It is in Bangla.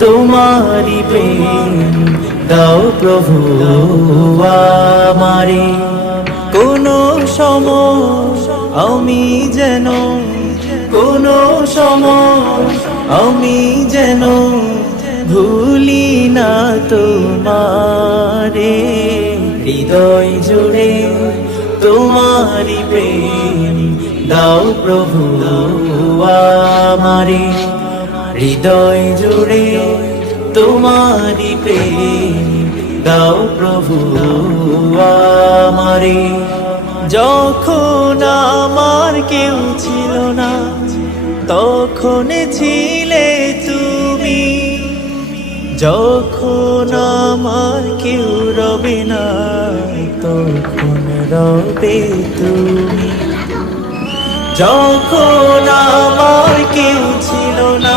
তোমারি প্রেম দাও প্রভু আমারে। কোনো সময় আমি যেন, কোনো সময় আমি যেন ভুলি না তোমারে। হৃদয় জুড়ে তোমারি প্রেম দাও প্রভু আমারে। হৃদয় জুড়ে তোমারি প্রেম দাও প্রভু আমারে। যখন আমার কেউ ছিল না তখন ছিলে তুমি, যখন আমার কেউ রবে না তখন রবে তুমি। যখন আমার কেউ ছিল না